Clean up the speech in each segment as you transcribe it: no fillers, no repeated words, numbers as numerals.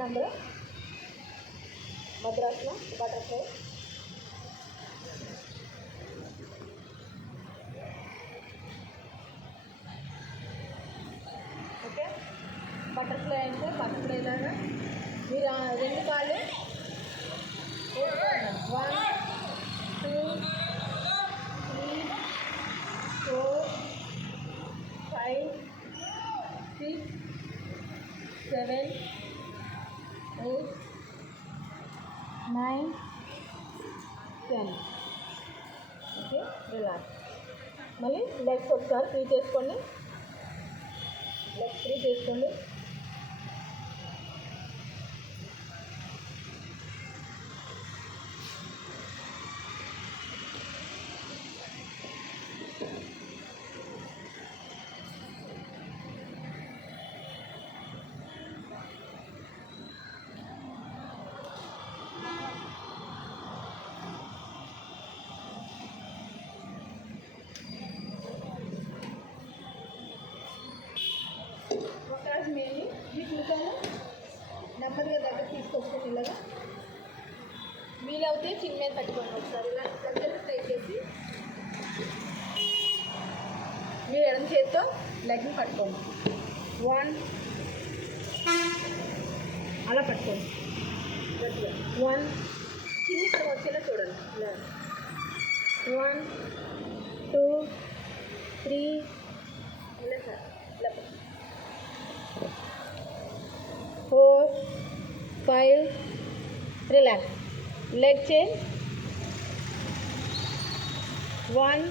Number మద్రాసులో butterfly. Okay, butterfly అంటే butterfly లాగా మీరు రెండు కాళ్ళు 1 2 3 4 5 6 7 8 9 10. Okay, relax. మళ్ళీ లెగ్స్ ఒకసారి ఫ్రీ చేసుకోండి. లెగ్స్ ఫ్రీ చేసుకోండి. మెయిన్లీ వీటిని నెమ్మదిగా దగ్గర తీసుకొచ్చుకొని ఇలాగా వీలవుతే చిన్న మీద పెట్టుకోండి. ఒకసారి ఇలా దగ్గర ట్రై చేసి మీరు ఎడమ చేతితో లెగ్ని పట్టుకోండి. 1 అలా పట్టుకోండి గట్టిగా. 1 చిన్న ఇక్కడ వచ్చేలా చూడండి. ఇలా 1 2 3 ఇలా సార్ ఇలా 4 5. రిలాక్స్. Leg change. 1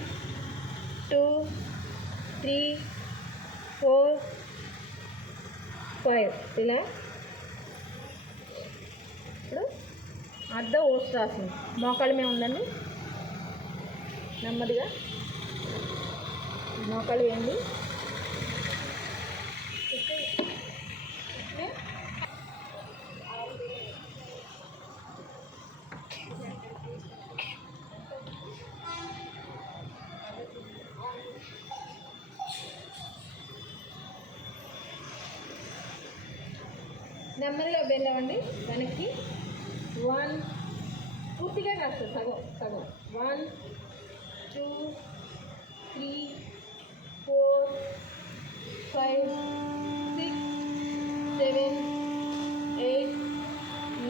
2 3 4 5. రిలాక్స్. ఇప్పుడు అర్ధ ఓష్ట్రాసనం మోకాళ్ళ మీద ఉందండి. నెమ్మదిగా మోకాళ్ళు వేయండి. నెమ్మదిగా వెళ్ళామండి వెనక్కి. 1 పూర్తిగా కాదు, సగం సగం. 1 2 3 4 5 6 7 8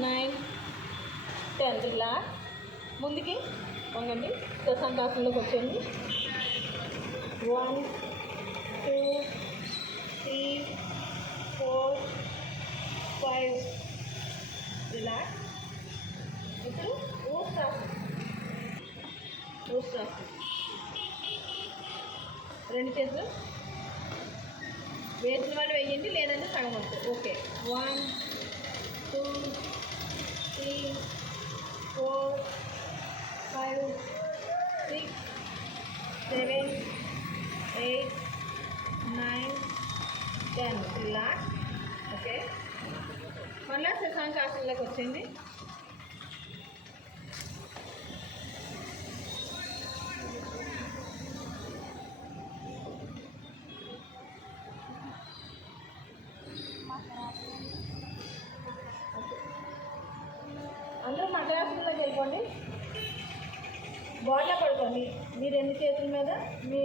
9 10. ఇలా ముందుకి వంగండి. త్రిశంకాసనంలోకి వచ్చేయండి. 1 2 3 4 5. రిలాక్స్. ఇప్పుడు ఓష్ట్రాసనం. రెండు చేతులు వేసిన వాళ్ళు వేయండి, లేదంటే సగం వస్తుంది. ఓకే. 1 2 3 4 5 6 7 8 9 10. రిలాక్స్. ఓకే, మళ్ళీ శశాంకాసనంలోకి వచ్చింది. అందరూ మకరాసనంలోకి వెళ్ళిపోండి. బాగా పడుకోండి. మీ రెండు చేతుల మీద మీ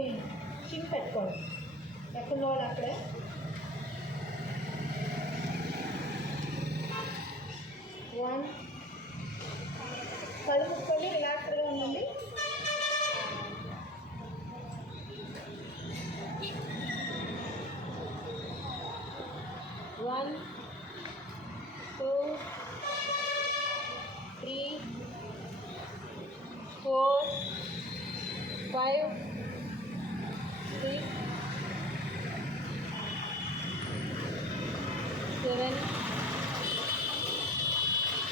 చిన్ పెట్టుకోండి. ఎక్కడ వాళ్ళు అక్కడే. 1 కళ్ళు మూసుకొని రిలాక్స్గా ఉండండి. 1 2 3 4 5 6 7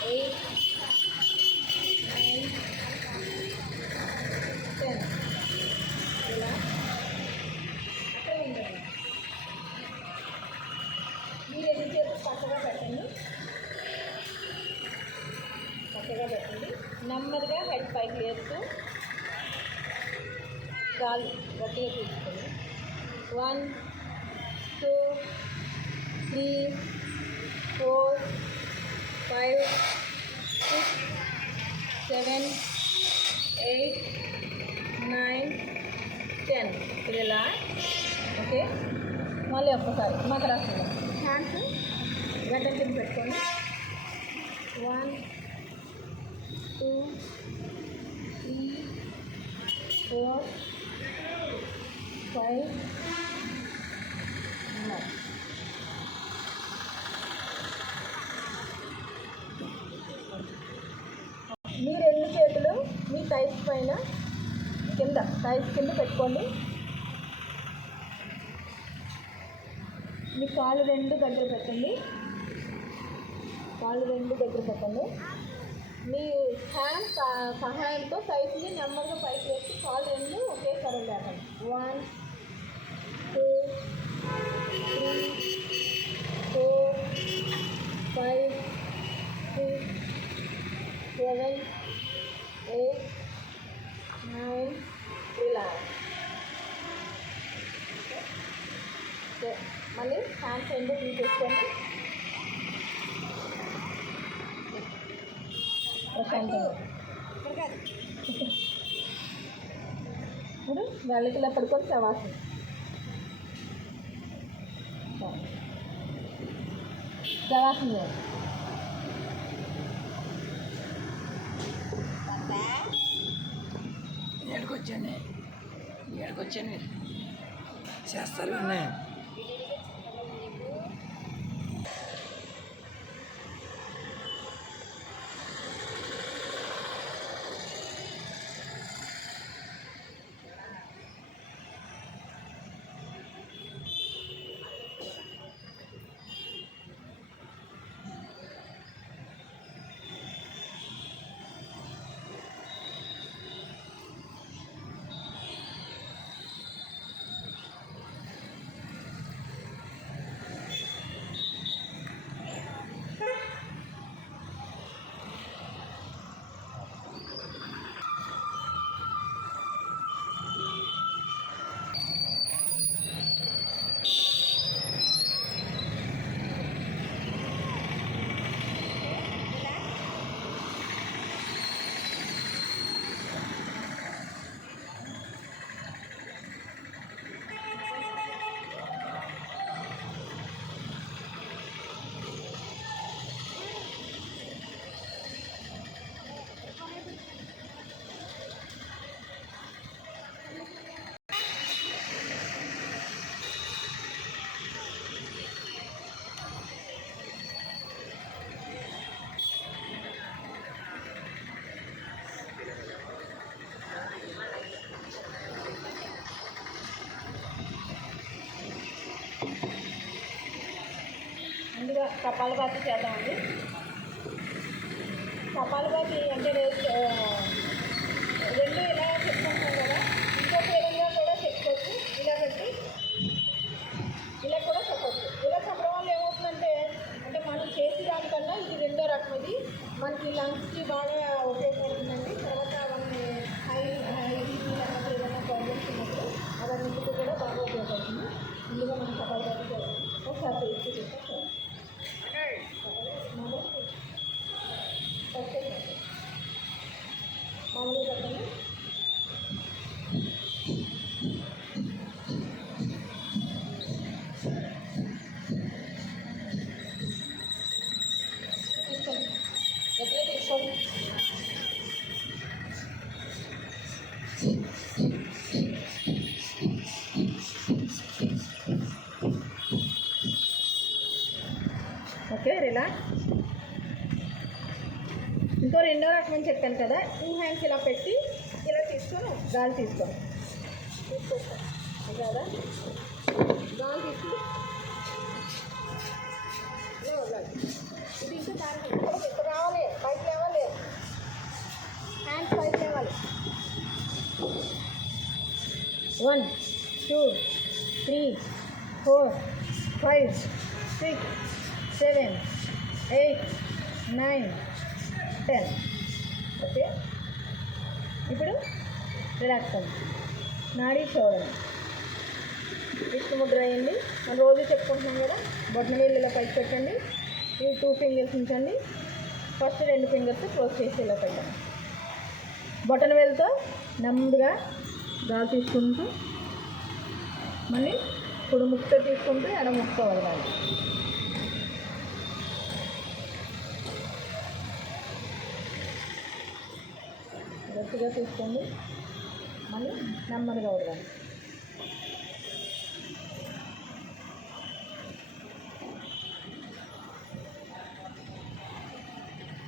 8 9 10. ఇలా అక్కడే ఉండండి. మీరు ఎన్ని చేతులు పక్కగా పెట్టండి. నెమ్మదిగా హెడ్ పైకి వేస్తూ గాలి గట్టిగా తీసుకోండి. 1 2 3 4 5, 6, 7, 8, 9, 10. ఇలా ఓకే. మళ్ళీ ఒక్కసారి మకరాసనం. హ్యాండ్స్ గడ్డం కింద పెట్టుకోండి. 1, 2, 3, 4, 5, 6. మీ రెండు చేతులు మీ టైస్ పైన కింద టైస్ కింద పెట్టుకోండి. మీ కాళ్ళు రెండు దగ్గర పెట్టండి. మీ హ్యాండ్ సహాయంతో టైస్ని నెమ్మదిగా పైకి వేసి కాళ్ళు రెండు ఒకేసారి లేకండి. 1, 2, 3, 4, 5, 6, 7, 8, 9. రిలాక్స్. మళ్ళీ హ్యాండ్స్ రెండు తీసేసుకోండి. ఇప్పుడు వెళ్ళకిలా పడుకొని శవాసనం. శవాసనం ఏడుకొచ్చాను చేస్తారు అన్నీ. ముందుగా కపాలభాతి చేద్దామండి. కపాలభాతి అంటే రెండు ఇలా చెప్పుకుంటాం కదా, ఇంకొక విధంగా కూడా చెప్పుకోవచ్చు. ఇలా పెట్టి ఇలా కూడా చెప్పచ్చు. ఇలా చెప్పడం వల్ల ఏమవుతుందంటే మనం చేసే దానికన్నా ఇది రెండో రకం. ఇది మనకి లంగ్స్కి బాగా ఉపయోగపడుతుందండి. తర్వాత అవన్నీ హై లేకపోతే ఏదైనా ప్రాబ్లమ్స్ ఉన్నప్పుడు అవన్నింటికి కూడా బాగా ఉపయోగపడుతుంది. ముందుగా మనం కపాలభాతి చేద్దాం. ఒకసారి చేసి చెప్తాం. మామూలుగా చెప్పండి. తీసుకోండి, ఎట్లా తీసుకోండి. Okay, relax. ఇంకో రెండో రకం అని చెప్పాను కదా, 2 హ్యాండ్స్ ఇలా పెట్టి ఇలా తీసుకొని గాలి తీసుకోండి. కదా గాలి తీసుకుని ఇలా వదలాలి. ఇది ఇంకా దానికి ఇక్కడ రావాలి, పైకి లేవాలి, హ్యాండ్స్ పైకి లేవాలి. 1, 2, 3, 4, 5, 6, 7, 8, 9, 10. ఓకే, ఇప్పుడు రిలాక్స్ అండి. నాడీ చూడండి. విష్ణు ముద్ర అయ్యింది. మనం రోజు చెప్పుకుంటున్నాం కదా, బొట్టన వేలు ఇలా పైకి పెట్టండి. ఇవి 2 ఫింగర్స్ ఉంచండి. ఫస్ట్ 2 ఫింగర్స్ క్లోజ్ చేసి ఇలా పెట్టాను. బొటన వేలుతో నెమ్మదిగా గాలి తీసుకుంటూ మళ్ళీ కుడి ముక్కుతో తీసుకుంటూ ఎడ ముక్కుతో వదలాలి. గట్టిగా తీసుకోండి, మళ్ళీ నెమ్మదిగా వదలాలి.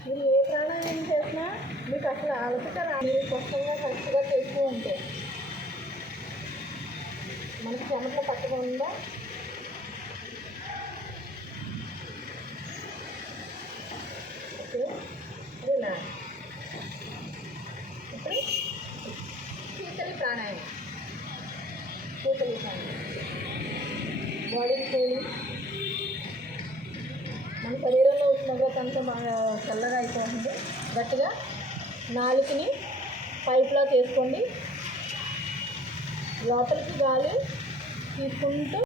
మీరు ఏ ప్రాణాయామం చేసినా మీకు అసలు అలసట మీరు స్పష్టంగా కరెక్ట్గా చేస్తూ ఉంటే మనకి చెమట పట్టకుండా ఓకే. అదేనా ఇప్పుడు శీతలి ప్రాణాయామం. శీతలి ప్రాణాయామం బాడీని కూలింగ్, మన శరీరంలో ఉష్ణోగ్రత అంతా బాగా చల్లగా అయిపోతుంది. గట్టిగా నాలుకని పైప్లా చేసుకోండి, లోపలికి గాలి తీసుకుంటూ